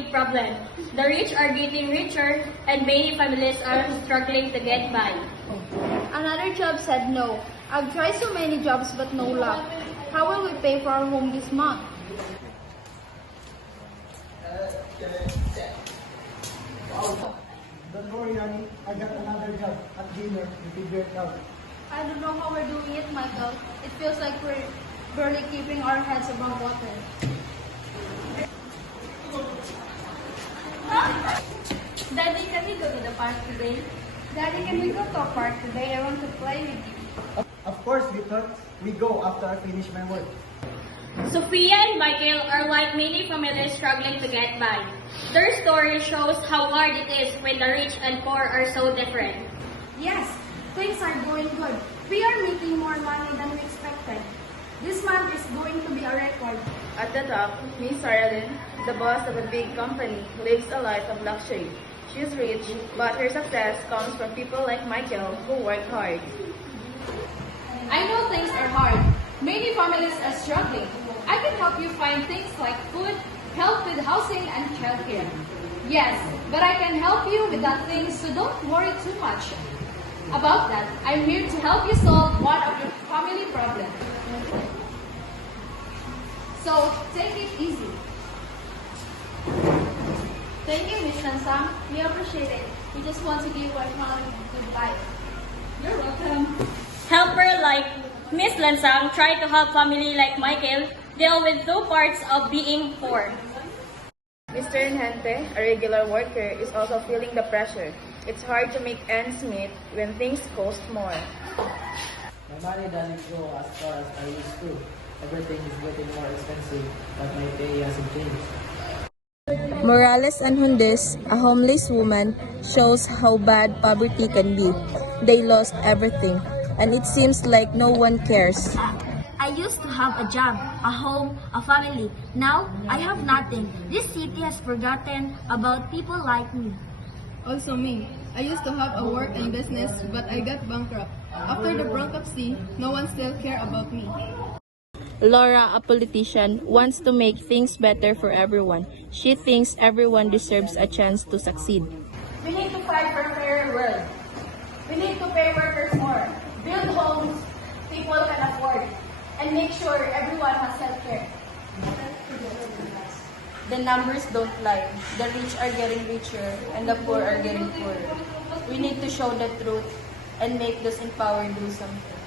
big problem. The rich are getting richer and many families are struggling to get by. Another job said no. I've tried so many jobs but no luck. How will we pay for our home this month? Don't worry, honey. I got another job at dinner. You figure it out. I don't know how we're doing it, Michael. It feels like we're barely keeping our heads above water. Daddy, can we go to the park today? Daddy, can we go to a park today? I want to play with you. Of course, we thought we go after I finish my work. Sophia and Michael are like many families struggling to get by. Their story shows how hard it is when the rich and poor are so different. Yes, things are going good. We are making more money than we expected. This month is going to be a record. At the top, Miss Saralyn, the boss of a big company, lives a life of luxury. She's rich, but her success comes from people like Michael who work hard. I know things are hard. Many families are struggling. I can help you find things like food, help with housing and childcare. Yes, but I can help you with that thing, so don't worry too much about that. I'm here to help you solve one of your family problems. So take it easy. Thank you, Miss Lansang. We appreciate it. We just want to give our family goodbye. You're welcome. Helper like Miss Lansang try to help family like Michael deal with two parts of being poor. Mr. Enhente, a regular worker, is also feeling the pressure. It's hard to make ends meet when things cost more. My money doesn't go as far as I used to. Everything is getting more expensive, but my pay hasn't changed. Morales and Hundes, a homeless woman, shows how bad poverty can be. They lost everything, and it seems like no one cares. I used to have a job, a home, a family. Now, I have nothing. This city has forgotten about people like me. Also me. I used to have a work and business, but I got bankrupt. After the bankruptcy, no one still cared about me. Laura, a politician, wants to make things better for everyone. She thinks everyone deserves a chance to succeed. We need to fight for a fairer world. We need to pay workers more, build homes people can afford, and make sure everyone has health care. The numbers don't lie. The rich are getting richer and the poor are getting poorer. We need to show the truth and make those in power do something.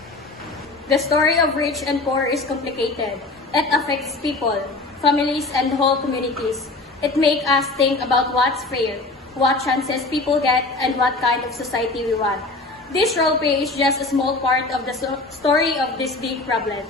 The story of rich and poor is complicated. It affects people, families, and whole communities. It makes us think about what's fair, what chances people get, and what kind of society we want. This role play is just a small part of the story of this big problem.